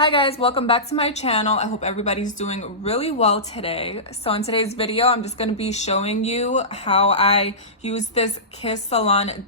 Hi guys, welcome back to my channel. I hope everybody's doing really well today. So in today's video, I'm just going to be showing you how I use this Salon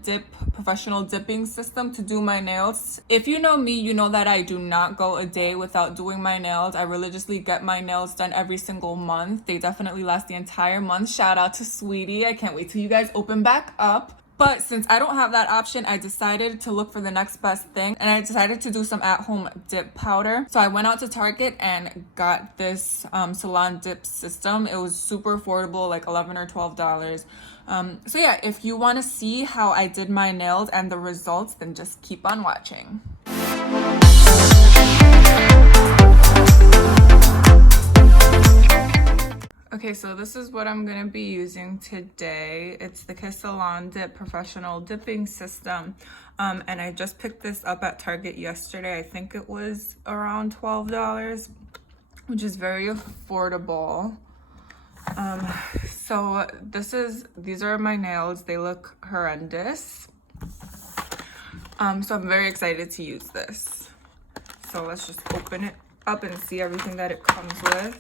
professional dipping system to do my nails. If you know me, you know that I do not go a day without doing my nails. I religiously get my nails done every single month. They definitely last the entire month. Shout out to Sweetie. I can't wait till you guys open back up. But since I don't have that option, I decided to look for the next best thing, and I decided to do some at-home dip powder. So I went out to Target and got this Salon dip system. It was super affordable, like $11 or $12. So yeah, if you want to see how I did my nails and the results, then just keep on watching. Okay, so this is what I'm gonna be using today. It's the Salon Dip Professional Dipping System. And I just picked this up at Target yesterday. I think it was around $12, which is very affordable. So these are my nails. They look horrendous. So I'm very excited to use this. So let's just open it up and see everything that it comes with.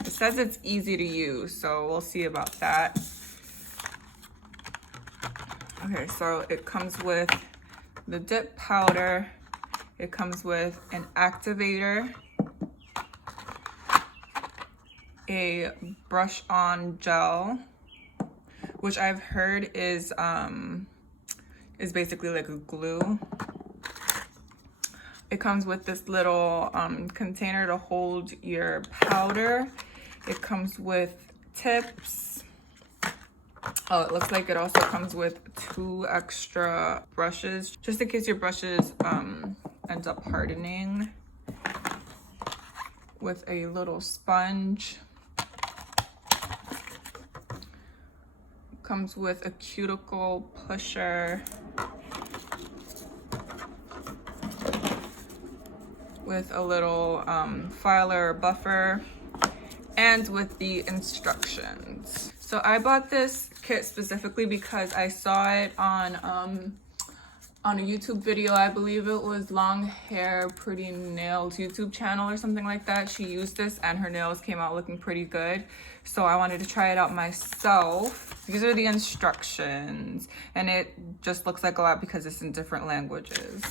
It says it's easy to use, so we'll see about that. Okay, so it comes with the dip powder. It comes with an activator, a brush-on gel, which I've heard is basically like a glue. It comes with this little container to hold your powder. It comes with tips. Oh, it looks like it also comes with 2 extra brushes, just in case your brushes ends up hardening. With a little sponge. Comes with a cuticle pusher. With a little filer or buffer, and with the instructions. So I bought this kit specifically because I saw it on a YouTube video. I believe it was LongHairPrettyNails YouTube channel or something like that. She used this and her nails came out looking pretty good. So I wanted to try it out myself. These are the instructions, and it just looks like a lot because it's in different languages.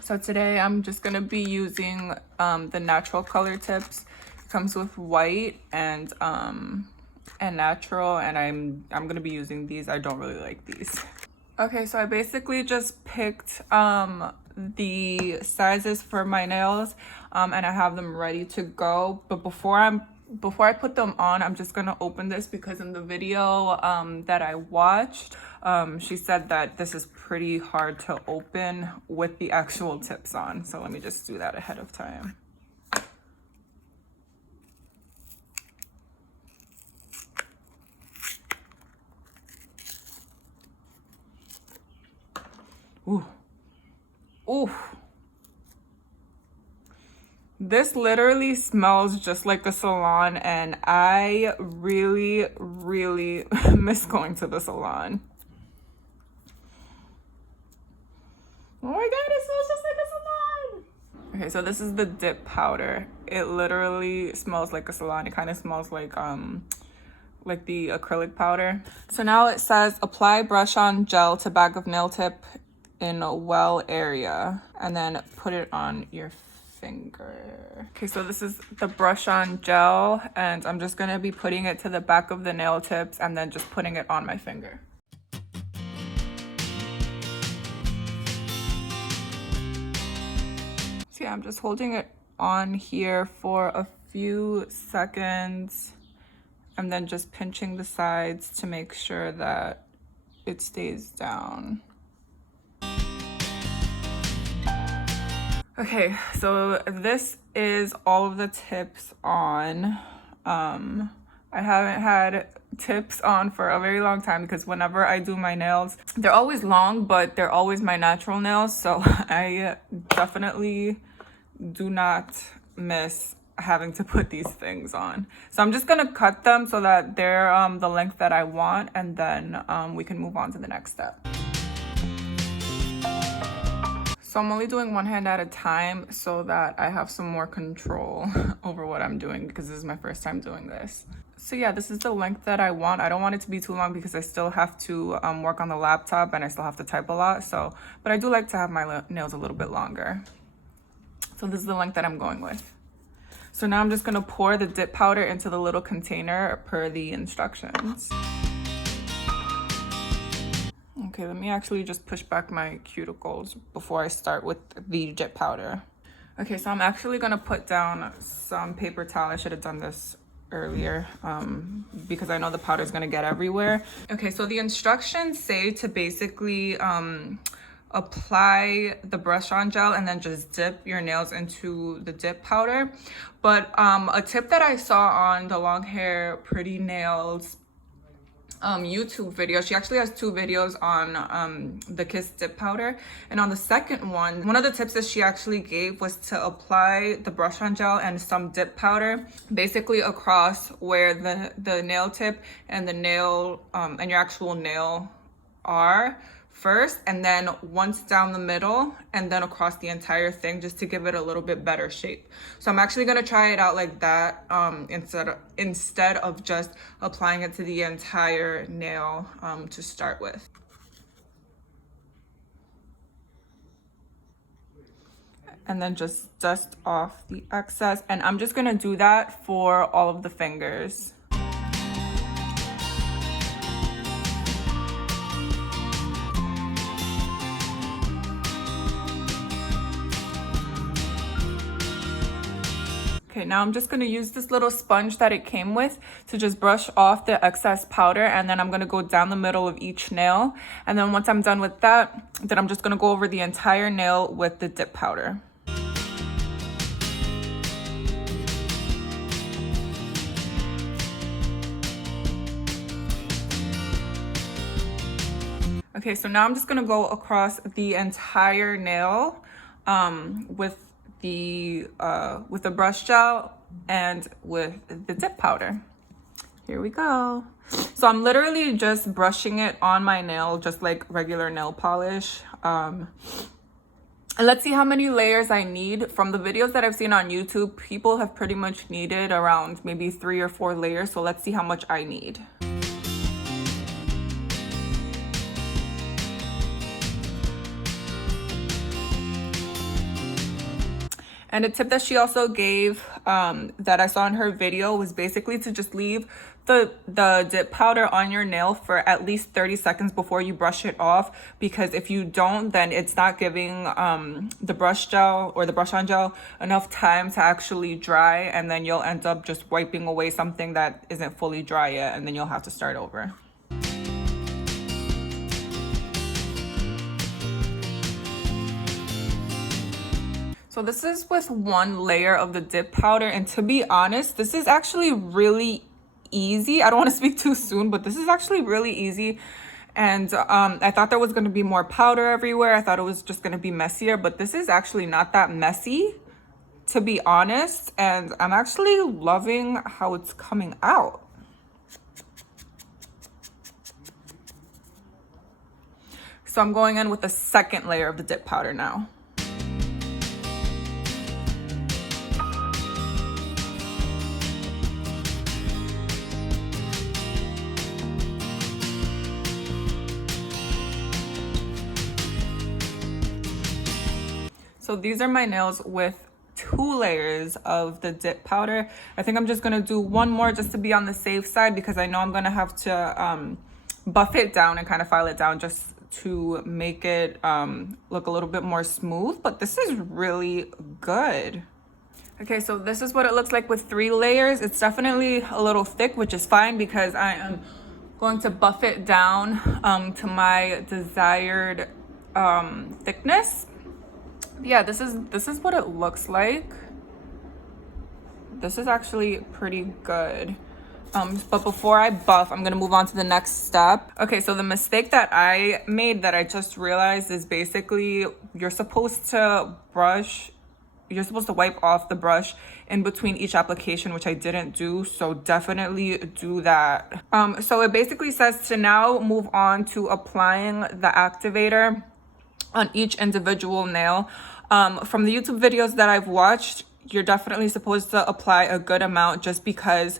So today I'm just gonna be using the natural color tips. It comes with white and natural, and I'm gonna be using these. I don't really like these. Okay, so I basically just picked the sizes for my nails, and I have them ready to go. But before I put them on, I'm just gonna open this because in the video that I watched, she said that this is pretty hard to open with the actual tips on. So let me just do that ahead of time. Ooh. Ooh. This literally smells just like a salon, and I really, really miss going to the salon. Oh my god, it smells just like a salon! Okay, so this is the dip powder. It literally smells like a salon. It kind of smells like the acrylic powder. So now it says apply brush-on gel to back of nail tip in a well area, and then put it on your finger. Okay, so this is the brush-on gel, and I'm just gonna be putting it to the back of the nail tips and then just putting it on my finger. So yeah, I'm just holding it on here for a few seconds and then just pinching the sides to make sure that it stays down. Okay, so this is all of the tips on. I haven't had tips on for a very long time because whenever I do my nails, they're always long, but they're always my natural nails. So I definitely do not miss having to put these things on. So I'm just gonna cut them so that they're the length that I want, and then we can move on to the next step. So I'm only doing one hand at a time so that I have some more control over what I'm doing, because this is my first time doing this. So yeah, this is the length that I want. I don't want it to be too long because I still have to work on the laptop and I still have to type a lot. So, but I do like to have my nails a little bit longer. So this is the length that I'm going with. So now I'm just gonna pour the dip powder into the little container per the instructions. Okay, let me actually just push back my cuticles before I start with the dip powder. Okay, so I'm actually gonna put down some paper towel. I should have done this earlier because I know the powder is gonna get everywhere. Okay, so the instructions say to basically apply the brush on gel and then just dip your nails into the dip powder. But a tip that I saw on the Long Hair Pretty Nails YouTube video, she actually has 2 videos on the Kiss dip powder, and on the second one of the tips that she actually gave was to apply the brush on gel and some dip powder basically across where the nail tip and the nail and your actual nail are first, and then once down the middle, and then across the entire thing, just to give it a little bit better shape. So I'm actually gonna try it out like that instead of just applying it to the entire nail to start with. And then just dust off the excess, and I'm just gonna do that for all of the fingers. Okay, now I'm just gonna use this little sponge that it came with to just brush off the excess powder, and then I'm gonna go down the middle of each nail. And then once I'm done with that, then I'm just gonna go over the entire nail with the dip powder. Okay, so now I'm just gonna go across the entire nail with the brush gel and with the dip powder. Here we go. So I'm literally just brushing it on my nail, just like regular nail polish. And let's see how many layers I need. From the videos that I've seen on YouTube, people have pretty much needed around maybe 3 or 4 layers. So let's see how much I need. And a tip that she also gave that I saw in her video was basically to just leave the dip powder on your nail for at least 30 seconds before you brush it off, because if you don't, then it's not giving the brush gel or the brush on gel enough time to actually dry, and then you'll end up just wiping away something that isn't fully dry yet, and then you'll have to start over. So this is with 1 layer of the dip powder, and to be honest, this is actually really easy. I don't want to speak too soon, but this is actually really easy. And I thought there was going to be more powder everywhere. I thought it was just going to be messier, but this is actually not that messy, to be honest. And I'm actually loving how it's coming out. So I'm going in with the second layer of the dip powder now. So these are my nails with 2 layers of the dip powder. I think I'm just gonna do 1 more just to be on the safe side, because I know I'm gonna have to buff it down and kind of file it down just to make it look a little bit more smooth. But this is really good. Okay, so this is what it looks like with 3 layers. It's definitely a little thick, which is fine because I am going to buff it down to my desired thickness. Yeah, this is what it looks like. This is actually pretty good. But before I buff, I'm gonna move on to the next step. Okay, so the mistake that I made that I just realized is basically you're supposed to wipe off the brush in between each application, which I didn't do, so definitely do that. So it basically says to now move on to applying the activator on each individual nail. From the YouTube videos that I've watched, you're definitely supposed to apply a good amount just because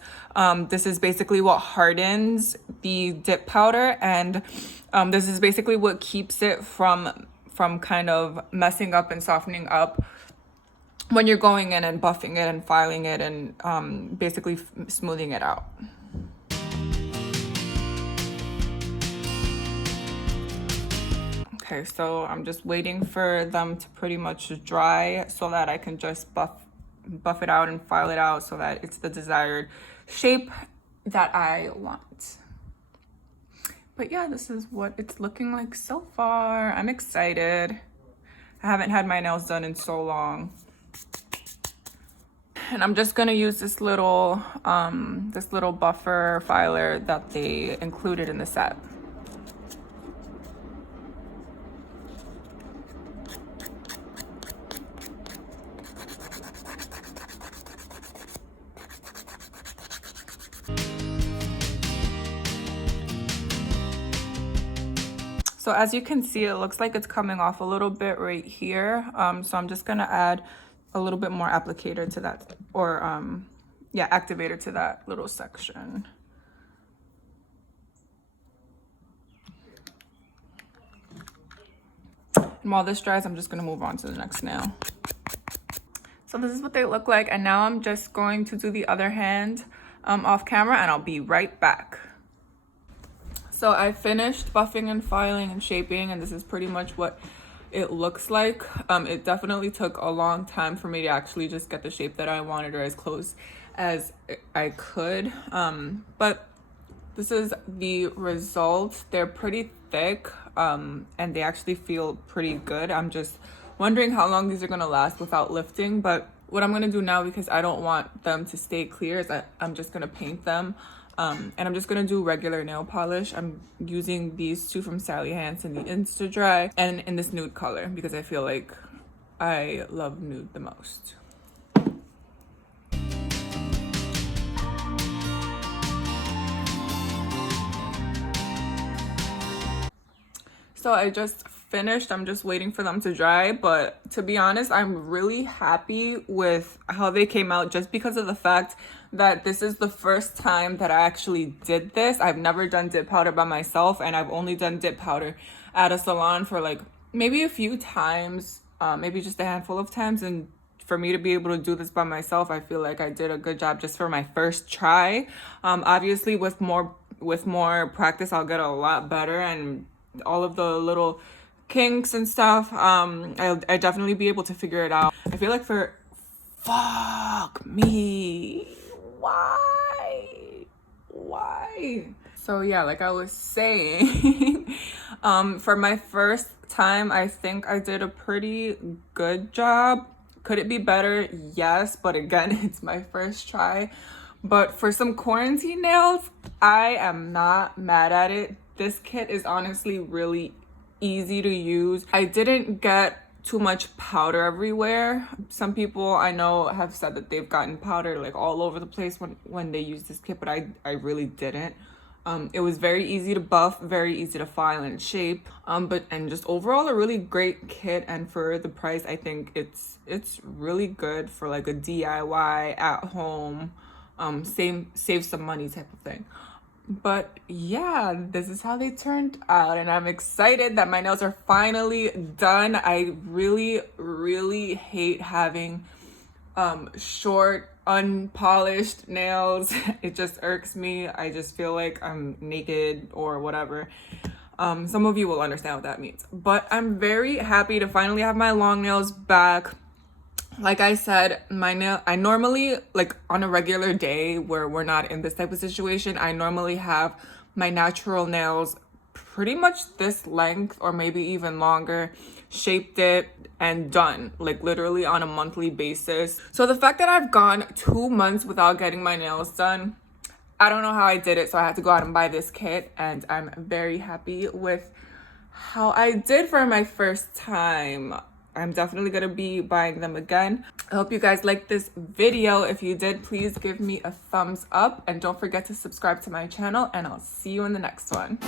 this is basically what hardens the dip powder, and this is basically what keeps it from kind of messing up and softening up when you're going in and buffing it and filing it and basically smoothing it out. Okay, so I'm just waiting for them to pretty much dry so that I can just buff it out and file it out so that it's the desired shape that I want. But yeah, this is what it's looking like so far. I'm excited. I haven't had my nails done in so long. And I'm just gonna use this little buffer filer that they included in the set. So as you can see, it looks like it's coming off a little bit right here. So I'm just gonna add a little bit more applicator to that, or yeah, activator to that little section. And while this dries, I'm just gonna move on to the next nail. So this is what they look like, and now I'm just going to do the other hand off camera, and I'll be right back. So I finished buffing and filing and shaping, and this is pretty much what it looks like. It definitely took a long time for me to actually just get the shape that I wanted, or as close as I could. But this is the result. They're pretty thick, and they actually feel pretty good. I'm just wondering how long these are gonna last without lifting. But what I'm gonna do now, because I don't want them to stay clear, is that I'm just gonna paint them. And I'm just gonna do regular nail polish. I'm using these two from Sally Hansen, the Insta Dry, and in this nude color because I feel like I love nude the most. So I just finished. I'm just waiting for them to dry, but to be honest, I'm really happy with how they came out, just because of the fact that this is the first time that I actually did this. I've never done dip powder by myself, and I've only done dip powder at a salon for like maybe a few times, maybe just a handful of times. And for me to be able to do this by myself, I feel like I did a good job just for my first try. Obviously with more practice, I'll get a lot better, and all of the little kinks and stuff, I'll definitely be able to figure it out. I feel like fuck me, why? So yeah, like I was saying, for my first time, I think I did a pretty good job. Could it be better? Yes, but again, it's my first try. But for some quarantine nails, I am not mad at it. This kit is honestly really easy to use. I didn't get too much powder everywhere. Some people I know have said that they've gotten powder like all over the place when they use this kit, but I really didn't. It was very easy to buff, very easy to file and shape, and just overall a really great kit. And for the price, I think it's really good for like a DIY at home, save some money type of thing. But yeah, this is how they turned out, and I'm excited that my nails are finally done. I really hate having short, unpolished nails. It just irks me. I just feel like I'm naked or whatever. Some of you will understand what that means. But I'm very happy to finally have my long nails back. Like I said, I normally, like on a regular day where we're not in this type of situation, I normally have my natural nails pretty much this length or maybe even longer, shaped it and done, like literally on a monthly basis. So the fact that I've gone 2 months without getting my nails done, I don't know how I did it. So I had to go out and buy this kit, and I'm very happy with how I did for my first time. I'm definitely gonna be buying them again. I hope you guys liked this video. If you did, please give me a thumbs up, and don't forget to subscribe to my channel, and I'll see you in the next one.